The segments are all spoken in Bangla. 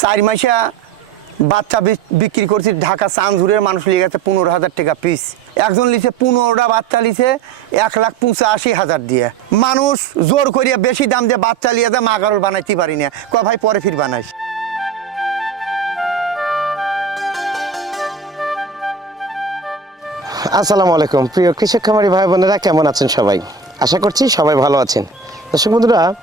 চার মাসা বাচ্চা বিক- বিক্রি করছি, ঢাকা চাঁদঝুরের মানুষ লিয়ে গেছে পনেরো হাজার টাকা পিস একজন লিছে পনেরোটা বাচ্চা লিছে, এক লাখ পঁচাশি হাজার দিয়ে। মানুষ জোর করিয়া বেশি দাম দিয়ে বাচ্চা লিয়ে যায় মাগারল বানাইতে পারি না। ক ভাই, পরে ফির বানাইস। আসসালামু আলাইকুম। প্রিয় কৃষক খামারি ভাই বোনেরা, কেমন আছেন সবাই? আশা করছি সবাই ভালো আছেন। দর্শক বন্ধুরা,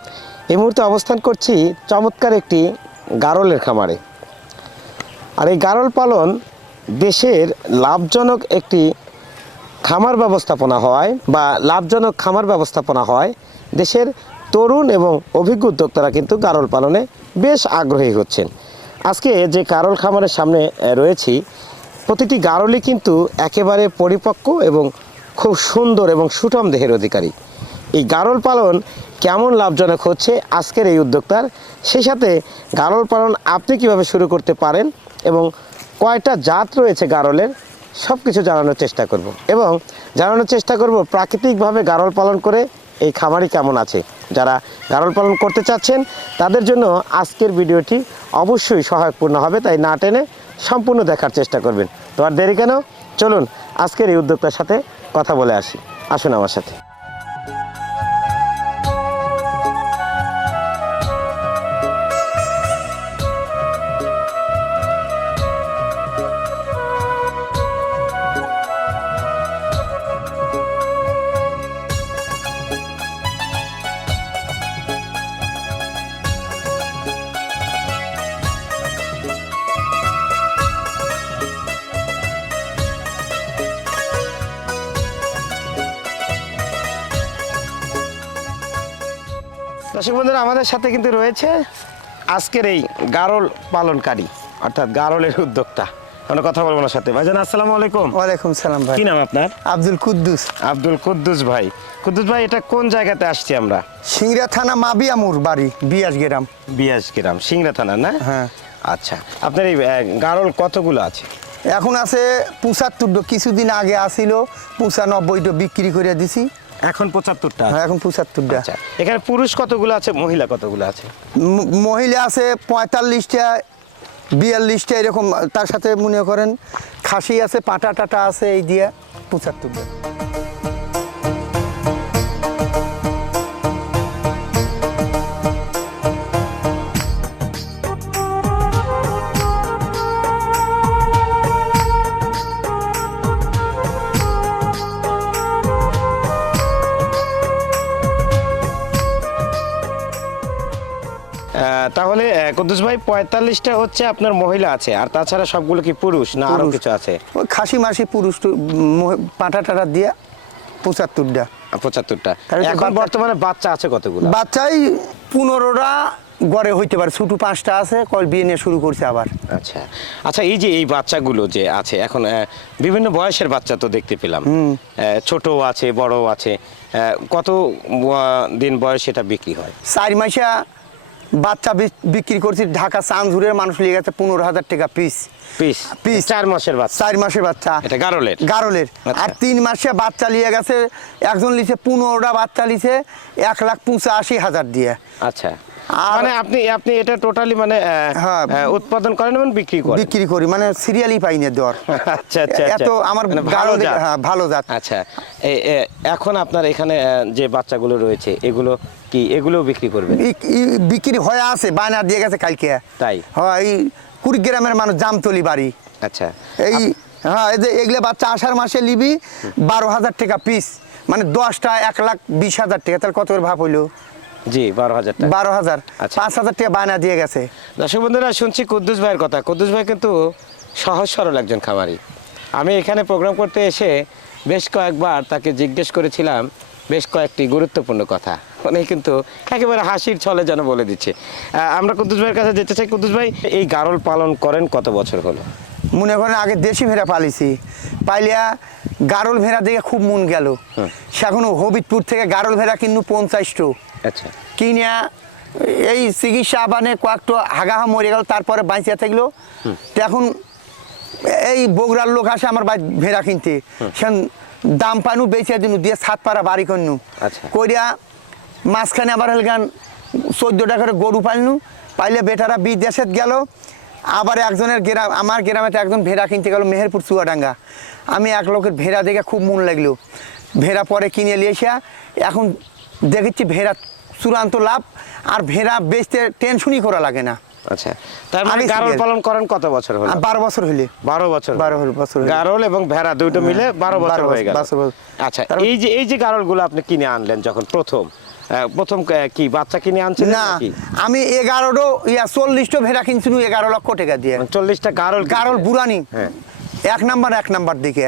এই মুহূর্তে অবস্থান করছি চমৎকার একটি গারলের খামারে। আর এই গারল পালন দেশের লাভজনক একটি খামার ব্যবস্থাপনা হয় বা লাভজনক খামার ব্যবস্থাপনা হয়। দেশের তরুণ এবং অভিজ্ঞ উদ্যোক্তারা কিন্তু গারল পালনে বেশ আগ্রহী হচ্ছেন। আজকে যে গারল খামারের সামনে রয়েছি, প্রতিটি গারলই কিন্তু একেবারে পরিপক্ক এবং খুব সুন্দর এবং সুঠাম দেহের অধিকারী। এই গারল পালন কেমন লাভজনক হচ্ছে আজকের এই উদ্যোক্তার? সেই সাথে গারল পালন আপনি কীভাবে শুরু করতে পারেন এবং কয়টা জাত রয়েছে গারলের? সব কিছু জানানোর চেষ্টা করব। এবং জানানোর চেষ্টা করব প্রাকৃতিকভাবে গারল পালন করে এই খামারি কেমন আছে। যারা গারল পালন করতে চাচ্ছেন, তাদের জন্য আজকের ভিডিওটি অবশ্যই সহায়কপূর্ণ হবে, তাই না টেনে সম্পূর্ণ দেখার চেষ্টা করবেন। তো আর দেরি কেন? চলুন আজকের এই উদ্যোক্তার সাথে কথা বলে আসি। আসুন আমার সাথে। দর্শক বন্ধুরা আমাদের সাথে কিন্তু রয়েছে আজকের এই গারল পালনকারী অর্থাৎ গারলের উদ্যোক্তা। আমরা কথা বলব ওনার সাথে। ভাইজান আসসালামু আলাইকুম। ওয়ালাইকুম সালাম ভাই। কি নাম আপনার? আব্দুল কুদ্দুস। আব্দুল কুদ্দুস ভাই। কুদ্দুস ভাই এটা কোন জায়গাতে আসছি আমরা? সিংড়া থানা মাবিয়ামুর বাড়ি বিয়াস গ্রাম বিয়াস গ্রাম সিংড়া থানা না? হ্যাঁ। আচ্ছা আপনার এই গারল কতগুলো আছে? এখন আছে পঁচাত্তরটা কিছুদিন আগে আসিল পঁচানব্বইটা বিক্রি করে দিছি। এখন পঁচাত্তরটা হ্যাঁ, এখন পঁচাত্তরটা। আচ্ছা এখানে পুরুষ কতগুলো আছে মহিলা কতগুলো আছে? মহিলা আছে পঁয়তাল্লিশটা বিয়াল্লিশটা এরকম তার সাথে মনে করেন খাসি আছে পাটা টাটা আছে এই দিয়ে পঁচাত্তরটা। পঁয়তাল্লিশটা হচ্ছে আপনার মহিলা আছে আর তাছাড়া সবগুলো কি পুরুষ না আরও। কিছু আছে? ওই খাসি মাসি পুরুষ পাটা টাটা দিয়ে পঁচাত্তরটা। পঁচাত্তরটা। এখন বর্তমানে বাচ্চা আছে কতগুলো? বাচ্চাই পনেরোটা গড়ে হইতে পারে ছোটো পাঁচটা আছে কল বিয়ে নিয়ে শুরু করছে আবার। আচ্ছা। আচ্ছা এই যে এই বাচ্চাগুলো যে আছে এখন বিভিন্ন বয়সের বাচ্চা তো দেখতে পেলাম। ছোট আছে বড় আছে কত দিন বয়স এটা বিক্রি হয়? চার মাসা বাচ্চা বিক- বিক্রি করছি ঢাকা চাঁদুরের মানুষ লিয়ে গেছে পনেরো হাজার টাকা পিস পিস পিস চার মাসের বাচ্চা। চার মাসের বাচ্চা। এটা গারলের? গারলের। আচ্ছা। আর তিন মাসে বাচ্চা লিয়ে গেছে একজন লিছে পনেরোটা বাচ্চা লিছে এক লাখ পঁচাশি হাজার দিয়ে। আচ্ছা। মানে আপনি আপনি এটা টোটালি মানে হ্যাঁ। উৎপাদন করেন এবং বিক্রি করেন? বিক্রি করি মানে সিরিয়ালই পাই না দর আচ্ছা আচ্ছা। এত। আমার মানে ভালো। হ্যাঁ ভালো জাত। আচ্ছা এখন আপনার এখানে যে বাচ্চাগুলো রয়েছে এগুলো কি এগুলো বিক্রি করবেন? বিক্রি হয়ে আছে বায়না দিয়ে গেছে কালকে। তাই? হ্যাঁ এই কুড়িগ্রামের মানুষ জামতলি বাড়ি। আচ্ছা। এই হ্যাঁ এই যে এগুলো বাচ্চা আষাঢ় মাসে লিবি বারো হাজার টাকা পিস মানে দশটা এক লাখ বিশ হাজার টাকা তাহলে কত করে ভাব হইল? জি বারো হাজার টাকা। বারো হাজার। আচ্ছা। পাঁচ হাজার টাকা বায়না দিয়ে গেছে। দর্শক বন্ধুরা শুনছি কুদ্দুস ভাইয়ের কথা। কুদ্দুস ভাই কিন্তু সহজ সরল একজন খামারি। আমি এখানে প্রোগ্রাম করতে এসে বেশ কয়েকবার তাকে জিজ্ঞেস করেছিলাম বেশ কয়েকটি গুরুত্বপূর্ণ কথা। উনি কিন্তু একেবারে হাসির ছলে যেন বলে দিচ্ছে। আমরা কুদ্দুস ভাইয়ের কাছে যেতে চাই। কুদ্দুস ভাই এই গারল পালন করেন কত বছর হলো? মনে করেন আগে দেশি ভেড়া পালিছি। পাইলিয়া গারল ভেড়া দেখে খুব মন গেল। সে এখন হবিদপুর থেকে গারল ভেড়া কিনু পঞ্চাশটো আচ্ছা। কিনিয়া এই চিকিৎসা আবানে কয়েকটা হাগাহা মরে গেল তারপরে বাইঁচিয়া থাকল। তো এখন এই বগুড়ার লোক আসে আমার বাড়ি ভেড়া কিনতে। সেন দাম পানু বেচিয়া দিনু দিয়ে সাত পাড়া বাড়ি করনু আচ্ছা। করিয়া মাঝখানে আবার হল গান চোদ্দ টাকার গরু পালনু। পাইলে বেটারা বিদেশে গেল। আবার একজনের গ্রাম আমার গ্রামে তো একজন ভেড়া কিনতে গেল মেহেরপুর চুয়াডাঙ্গা। আমি এক লোকের ভেড়া দেখে খুব মন লাগল। ভেড়া পরে কিনে নিয়ে এসে এখন দেখেছি ভেড়া চূড়ান্ত লাভ আর ভেড়া বেচতে টেনশনই করা লাগে না। আচ্ছা তার মানে গারল পালন করেন কত বছর হলো? আর বারো বছর হইলে। বারো বছর বারো হলো, বছর গারল এবং ভেড়া দুটো মিলে বারো বছর হয়ে গেল। আচ্ছা এই যে এই যে গারলগুলো আপনি কিনে আনলেন যখন প্রথম প্রথম কি বাচ্চা কিনে না আমি এগারোটো ইয়া চল্লিশটো ভেড়া কিনছিল এগারো লক্ষ টাকা দিয়ে। মানে চল্লিশটা গারল গারল বুড়ানি। হ্যাঁ। এক নাম্বার এক নাম্বার দিকে।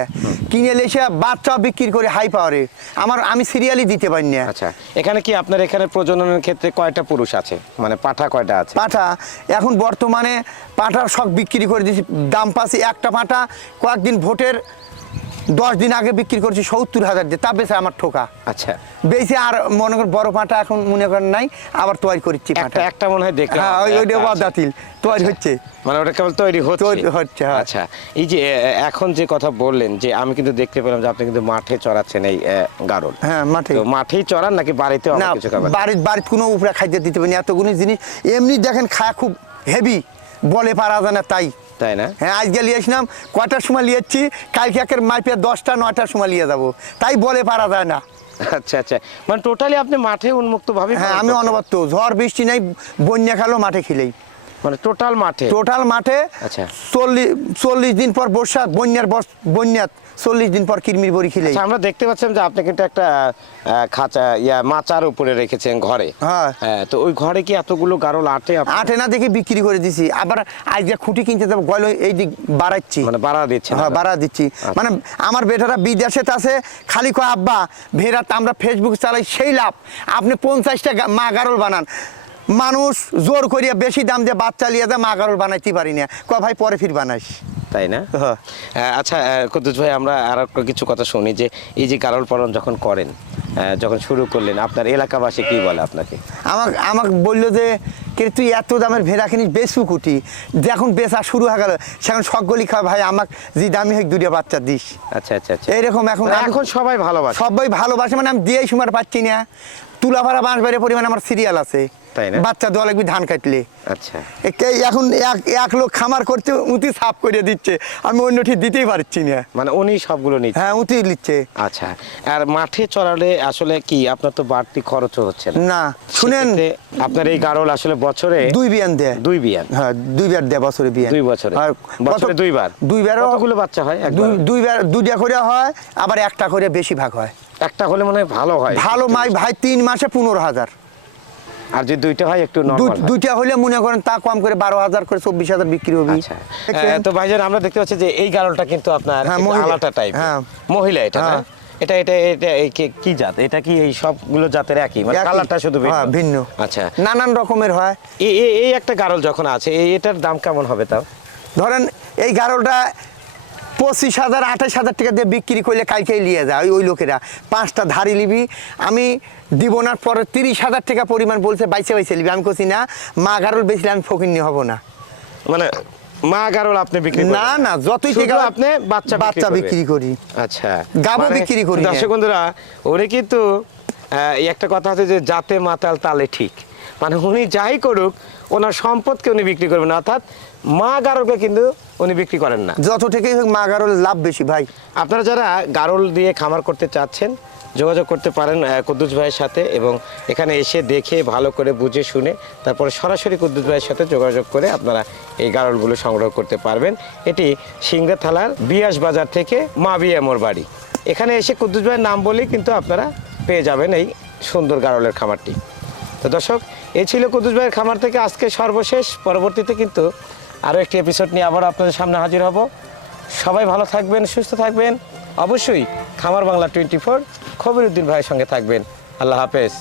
কিনে এসে বাচ্চা বিক্রি করে হাই পাওয়ারে আমার আমি সিরিয়ালি দিতে পারি না। আচ্ছা এখানে কি আপনার এখানে প্রজননের ক্ষেত্রে কয়টা পুরুষ আছে? মানে পাঠা কয়টা আছে? পাঠা এখন বর্তমানে পাঠার সব বিক্রি করে দিয়েছি। দাম পাচ্ছি একটা পাঠা কয়েকদিন ভোটের দশ দিন আগে বিক্রি করছি সত্তর হাজার দিয়ে। তা বেছে আমার ঠোকা। আচ্ছা। বেশি আর মনে কর বড় পাঠা এখন মনে করেন নাই আবার তৈরি করছি একটা একটা মনে হয় দেখলাম হ্যাঁ ওইটা বাদাতিল তৈরি হচ্ছে। মানে ওটা কেবল তৈরি হচ্ছে। হচ্ছে, হ্যাঁ। আচ্ছা এই যে এখন যে কথা বললেন যে আমি কিন্তু দেখতে পেলাম যে আপনি কিন্তু মাঠে চড়াচ্ছেন এই গারল। হ্যাঁ মাঠে। তো মাঠেই চড়ান নাকি বাড়িতে না বাড়ির বাড়ির কোনো উপরে খাইতে দিতে পারি না। এতগুলো জিনিস এমনি দেখেন খায়া খুব হেভি বলে পারা যায় না তাই। তাই না? হ্যাঁ আজকে লিয়েছিলাম কটার সময় লিয়েছি? কালকে একের মাইপে দশটা নয়টার সময় লিয়ে যাব। তাই বলে পারা যায় না। আচ্ছা আচ্ছা। মানে টোটালি আপনি মাঠে উন্মুক্ত ভাবে হ্যাঁ আমি অনবত্ত ঝড় বৃষ্টি নেই বন্যা খেলো মাঠে খেলেই। মানে টোটাল মাঠে? টোটাল মাঠে আচ্ছা। চল্লিশ চল্লিশ দিন পর বর্ষা বন্যার বন্যা বন্যাত। চল্লিশ দিন পর কিরমির বড়ি খেলেই আচ্ছা আমরা দেখতে পাচ্ছেন যে আপনি কিন্তু একটা খাঁচা ইয়া মাচার উপরে রেখেছেন ঘরে। হ্যাঁ। হ্যাঁ তো ওই ঘরে কি এতগুলো গারল আটে আটে না দেখে বিক্রি করে দিছি। আবার আজকে খুঁটি কিনতে যাব গয়লো এই দিক বাড়াচ্ছি। মানে বাড়া দিচ্ছেন হ্যাঁ? বাড়া দিচ্ছি। মানে আমার বেটারা বিদেশে আছে খালি কয় আব্বা ভেড়া তো আমরা ফেসবুক চালাই সেই লাভ। আপনি পঞ্চাশটা মা গারল বানান। মানুষ জোর করিয়া বেশি দাম দিয়ে বাচ্চা লিয়ে মা গারল বানাইতে পারি না। ক ভাই পরে ফির বানাইস তাই না? হ্যাঁ। আচ্ছা আহ, কুদ্দুস ভাই আমরা আর একটা কিছু কথা শুনি যে এই যে গারল পালন যখন করেন যখন শুরু করলেন আপনার এলাকাবাসী কি বলে আপনাকে? আমাকে আমাকে বলল যে কে তুই এত দামের ভেড়া কিনিস বেশু কুটি? যখন বেচা শুরু হয়ে গেল সেখন সকলি খাওয়া ভাই আমাকে যে দামি হোক দুটো বাচ্চা দিস। আচ্ছা আচ্ছা আচ্ছা। এইরকম এখন এখন সবাই ভালোবাসে। সবাই ভালোবাসে মানে আমি দিয়েই সময় পাচ্ছি না। তুলা ভাড়া বাঁশ বাইরে পরিমাণে আমার সিরিয়াল আছে। তাই না? বাচ্চা দেওয়া লাগবে ধান কাটলে। আচ্ছা। এখন এক এক লোক খামার করতে উঁতি সাফ করে দিচ্ছে। আমি অন্য ঠিক দিতেই পারছি না। মানে উনি সবগুলো নিচ্ছে? হ্যাঁ উঁতি নিচ্ছে। আচ্ছা। আর মাঠে চড়ালে আসলে কি আপনার তো বাড়তি খরচও হচ্ছে না? শুনেন। আপনার এই গারল আসলে বছরে দুই বিয়ান দেয়। দুই বিয়ান? হ্যাঁ দুই দুইবার দেয় বছরে বিয়ান। দুই বছরে? আর বছরে দুইবার? দুইবারও কতগুলো বাচ্চা হয় দুইবার দুইটা করে হয় আবার একটা করে বেশি ভাগ হয়। একটা হলে মনে হয় ভালো হয়। ভালো মাই ভাই তিন মাসে পনেরো হাজার। আর যে দুইটা হয় একটু দুইটা হলে মনে করেন তা কম করে বারো হাজার করে চব্বিশ হাজার বিক্রি হবে। আচ্ছা। তো ভাইজান আমরা দেখতে পাচ্ছি যে এই গারলটা কিন্তু আপনার হ্যাঁ, টাইপ হ্যাঁ। মহিলা এটা না? হ্যাঁ। এটা এটা এটা কি- কি জাত? এটা কি এই সবগুলো জাতের একই? মানে কালারটা শুধু হ্যাঁ, ভিন্ন। আচ্ছা। নানান রকমের হয়। এই একটা গারল যখন আছে এটার দাম কেমন হবে তাও? ধরেন এই গারলটা পঁচিশ হাজার আঠাশ হাজার টাকা দিয়ে বিক্রি করলে কালকেই নিয়ে যায় ওই ওই লোকেরা। পাঁচটা ধারি নিবি আমি দিব না পরে তিরিশ হাজার টাকা পরিমাণ বলছে বাইসে বাইসে নিবি। আমি করছি না মা গারল বেচলে আমি ফকিন্নি হব না। মানে মা গারল আপনি বিক্রি না না যতই টাকা আপনি বাচ্চা বাচ্চা বিক্রি করি। আচ্ছা। গাবও মানে বিক্রি করি না। দর্শক বন্ধুরা উনি কিন্তু একটা কথা আছে যে জাতে মাতাল তালে ঠিক। মানে উনি যাই করুক ওনার সম্পদকে উনি বিক্রি করবেন অর্থাৎ মা গারলকে কিন্তু উনি বিক্রি করেন না। যত থেকেই হোক মা গারল লাভ বেশি ভাই। আপনারা যারা গারল দিয়ে খামার করতে চাচ্ছেন যোগাযোগ করতে পারেন কুদ্দুস ভাইয়ের সাথে এবং এখানে এসে দেখে ভালো করে বুঝে শুনে তারপরে সরাসরি কুদ্দুস ভাইয়ের সাথে যোগাযোগ করে আপনারা এই গারলগুলো সংগ্রহ করতে পারবেন। এটি সিংড়া থালার বিয়াস বাজার থেকে মাবিয়া মোর বাড়ি। এখানে এসে কুদ্দুস ভাইয়ের নাম বলেই কিন্তু আপনারা পেয়ে যাবেন এই সুন্দর গারলের খামারটি। তো দর্শক এই ছিল কুদ্দুস ভাইয়ের খামার থেকে আজকে সর্বশেষ। পরবর্তীতে কিন্তু আরও একটি এপিসোড নিয়ে আবার আপনাদের সামনে হাজির হব। সবাই ভালো থাকবেন, সুস্থ থাকবেন। অবশ্যই খামার বাংলা টোয়েন্টি ফোর খবিরুদ্দিন ভাইয়ের সঙ্গে থাকবেন। আল্লাহ হাফেজ।